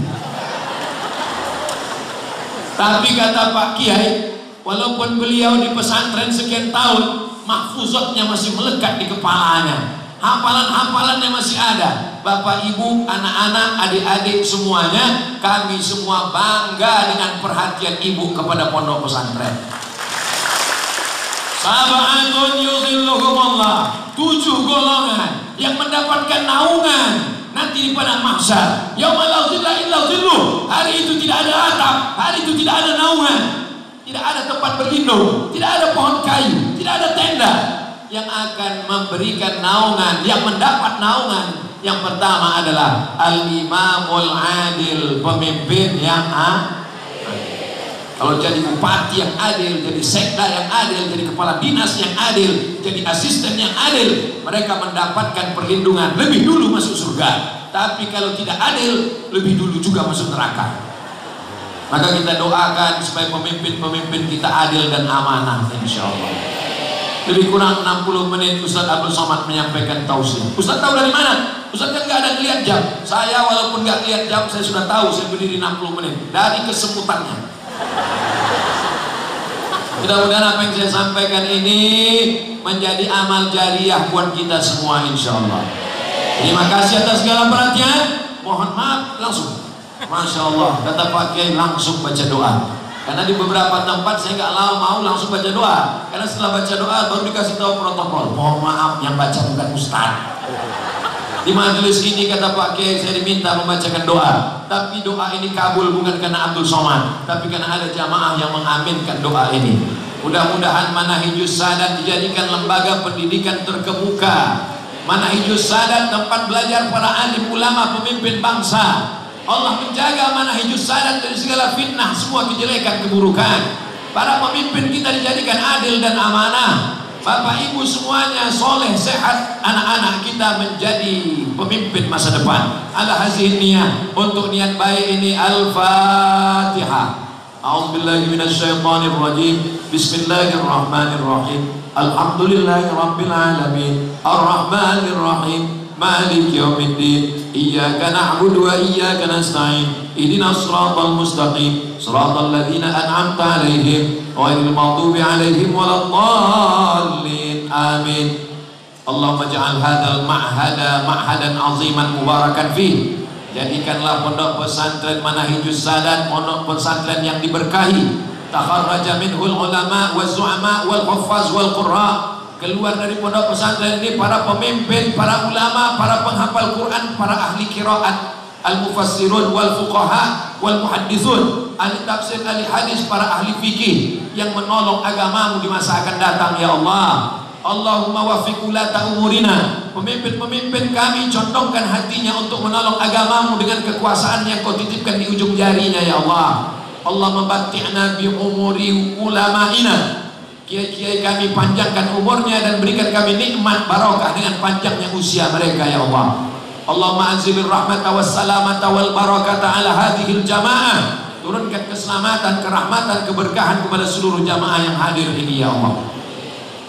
Tapi kata Pak Kiai, walaupun beliau di pesantren sekian tahun, mahfuzatnya masih melekat di kepalanya. Hafalan-hafalannya masih ada. Bapak, ibu, anak-anak, adik-adik semuanya, kami semua bangga dengan perhatian ibu kepada pondok pesantren. Sab'atun yuzilluhumullah, 7 golongan yang mendapatkan naungan nanti di padang mahsyar. Yauma la zilla illa zilluh. Hari itu tidak ada atap, hari itu tidak ada naungan, tidak ada tempat berlindung, tidak ada pohon kayu, tidak ada tenda. Yang akan memberikan naungan, yang mendapat naungan, yang pertama adalah al-imamul adil, pemimpin yang adil. Kalau jadi bupati yang adil, jadi sekda yang adil, jadi kepala dinas yang adil, jadi asisten yang adil, mereka mendapatkan perlindungan, lebih dulu masuk surga. Tapi kalau tidak adil, lebih dulu juga masuk neraka. Maka kita doakan supaya pemimpin-pemimpin kita adil dan amanah, insya Allah. Lebih kurang 60 menit Ustaz Abdul Somad menyampaikan tausiah. Ustaz tahu dari mana? Ustaz kan gak ada lihat jam. Saya walaupun gak lihat jam, saya sudah tahu saya berdiri 60 menit dari kesemutannya. Mudah-mudahan apa yang saya sampaikan ini menjadi amal jariah buat kita semua, insya Allah. Terima kasih atas segala perhatian. Mohon maaf langsung. Masya Allah, kata Pak Kiai langsung baca doa. Karena di beberapa tempat saya nggak mau langsung baca doa. Karena setelah baca doa baru dikasih tahu protokol. Mohon maaf yang baca bukan ustaz. Di majelis ini kata Pak Kiai saya diminta membacakan doa. Tapi doa ini kabul bukan karena Abdul Somad, tapi karena ada jamaah yang mengaminkan doa ini. Mudah-mudahan Manahijus Sadat dijadikan lembaga pendidikan terkemuka. Manahijus Sadat tempat belajar para alim ulama pemimpin bangsa. Allah menjaga Manahijus Sadat dari segala fitnah, semua kejelekan, keburukan. Para pemimpin kita dijadikan adil dan amanah. Bapak ibu semuanya soleh, sehat, anak-anak kita menjadi pemimpin masa depan. Ala hazihin niyah, untuk niat baik ini Al-Fatihah. A'udzubillahi minasyaitonir rajim. Bismillahirrahmanirrahim. Alhamdulillahi rabbil alamin. Ar-Rahmanir Rahim. Maliki yaumiddin. Iyyaka na'budu wa iyyaka nasta'in. Ihdinas siratal mustaqim. Siratal ladzina an'amta 'alaihim ghairil maghdubi 'alaihim waladdallin. Amin. Allahumma ij'al hadzal ma'hada ma'hadan 'aziman mubarakan fih. Jadikanlah pondok pesantren Manahijus Sadat pondok pesantren yang diberkahi. Takharraja minhul ulama waz zu'ama wal huffaz wal qurra. Keluar dari pondok pesantren ini para pemimpin, para ulama, para penghafal Quran, para ahli qiraat, al-mufassirun wal fuqaha wal muhaddithun, ahli tafsir, ahli hadis, para ahli fikih yang menolong agamamu di masa akan datang ya Allah. Allahumma waffiq ulata umurina. Pemimpin-pemimpin kami condongkan hatinya untuk menolong agamamu dengan kekuasaan yang kau titipkan di ujung jarinya ya Allah. Allah membatti'na bi umuri ulama'ina. Kiai-kiai kami panjangkan umurnya dan berikan kami nikmat barokah dengan panjangnya usia mereka ya Allah. Allahumma anzilir rahmata wassalamata wal barakata ala hadhil jamaah. Turunkan keselamatan, kerahmatan, keberkahan kepada seluruh jamaah yang hadir ini ya Allah.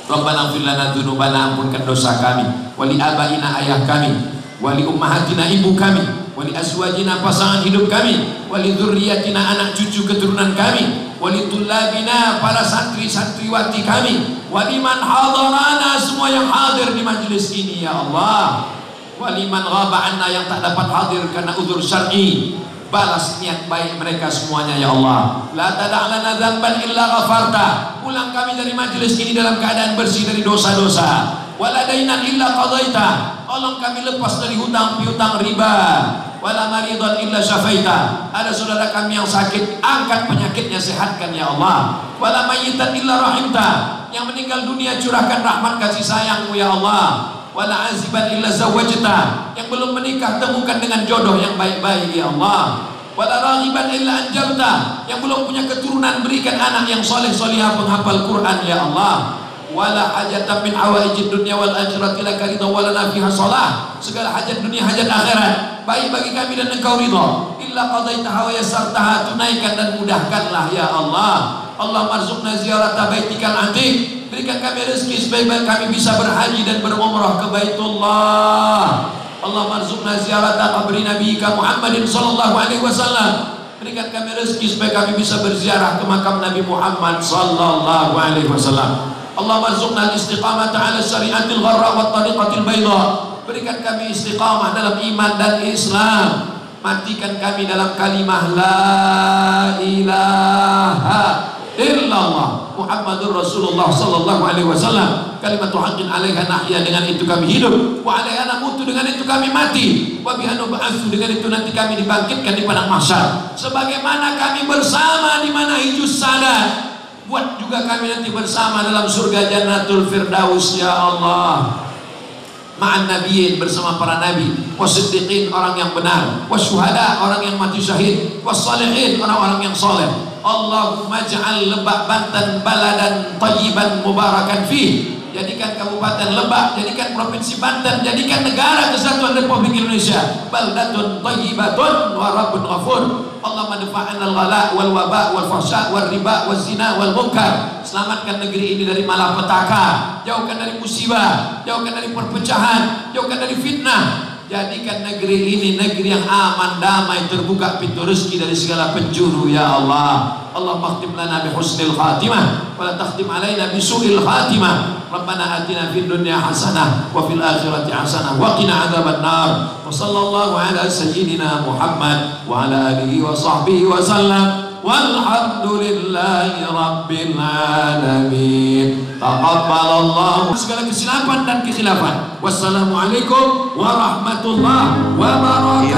Rabbana ighfir lana dzunubana, ampunkan dosa kami, wali abaina ayah kami, wali ummahatina ibu kami, wali azwajina pasangan hidup kami, wali dzurriyyatina anak cucu keturunan kami, wali tullabina para santri-santriwati kami, wali man hadarana semua yang hadir di majelis ini ya Allah, wali man ghaba anna yang tak dapat hadir karena udzur syar'i, balas niat baik mereka semuanya ya Allah. La tada' lana dzamban illa ghafarta. Pulang kami dari majelis ini dalam keadaan bersih dari dosa-dosa. Wala dainan illa qadaita. Tolong kami lepas dari hutang piutang riba. Wala maridan illa syafaita. Ada saudara kami yang sakit, angkat penyakitnya, sehatkan ya Allah. Wala mayyitan illa rahimta. Yang meninggal dunia, curahkan rahmat kasih sayangmu ya Allah. Wala aziban illa zawajta. Yang belum menikah, temukan dengan jodoh yang baik-baik ya Allah. Wala raghiban illa anjabta. Yang belum punya keturunan, berikan anak yang soleh solihah penghafal Quran ya Allah. Wala hajatan min hawaijid dunya wal akhirati laka ridha wala nafiha shalah. Segala hajat dunia, hajat akhirat baik bagi kami dan engkau ridha. Illa qadaitaha wa yassartaha, tunaikan dan mudahkanlah ya Allah. Allah marzuqna ziyarata baitikal atiq. Berikan kami rezeki supaya kami bisa berhaji dan berumrah ke Baitullah. Allah marzuqna ziyarata qabri nabiyika Muhammadin sallallahu alaihi wasallam. Berikan kami rezeki supaya kami bisa berziarah ke makam Nabi Muhammad sallallahu alaihi wasallam. Allah marzuqna al-istiqamata 'ala syari'atil gharra wa tariqatil bayda. Berikan kami istiqamah dalam iman dan Islam. Matikan kami dalam kalimah la ilaha illallah Muhammadur Rasulullah sallallahu alaihi wasallam. Kalimatu haqqin 'alaiha nahya, dengan itu kami hidup, wa 'alaiha namutu, dengan itu kami mati, wa biha nub'atsu, dengan itu nanti kami dibangkitkan di padang mahsyar. Sebagaimana kami bersama di manahijus sadat, buat juga kami nanti bersama dalam surga Jannatul Firdaus ya Allah. Ma'an nabiyyin, bersama para nabi, wasiddiqin, orang yang benar, wasyuhada, orang yang mati syahid, wassalihin, orang-orang yang soleh. Allahumma ja'al Lebak Banten baladan thayyiban mubarakan fih. Jadikan Kabupaten Lebak, jadikan Provinsi Banten, jadikan Negara Kesatuan Republik Indonesia baldatun thayyibatun wa rabbun ghafur. Allahumma dafa'an al-ghala wal waba wal fahsya wal riba wal zina wal munkar. Selamatkan negeri ini dari malapetaka, jauhkan dari musibah, jauhkan dari perpecahan, jauhkan dari fitnah. Jadikan negeri ini negeri yang aman, damai, terbuka pintu rezeki dari segala penjuru ya Allah. Allahumma khtim lana bi husnil khatimah wa la takhtim alaina bi su'il khatimah. Rabbana atina fid dunya hasanah wa fil akhirati hasanah wa qina adzaban nar. Wa sallallahu ala sayyidina Muhammad wa ala alihi wa sahbihi wa sallam. Walhamdulillahi rabbil alamin. Taqabbalallahu segala kesilapan dan kekhilafan. Wassalamualaikum warahmatullahi wabarakatuh.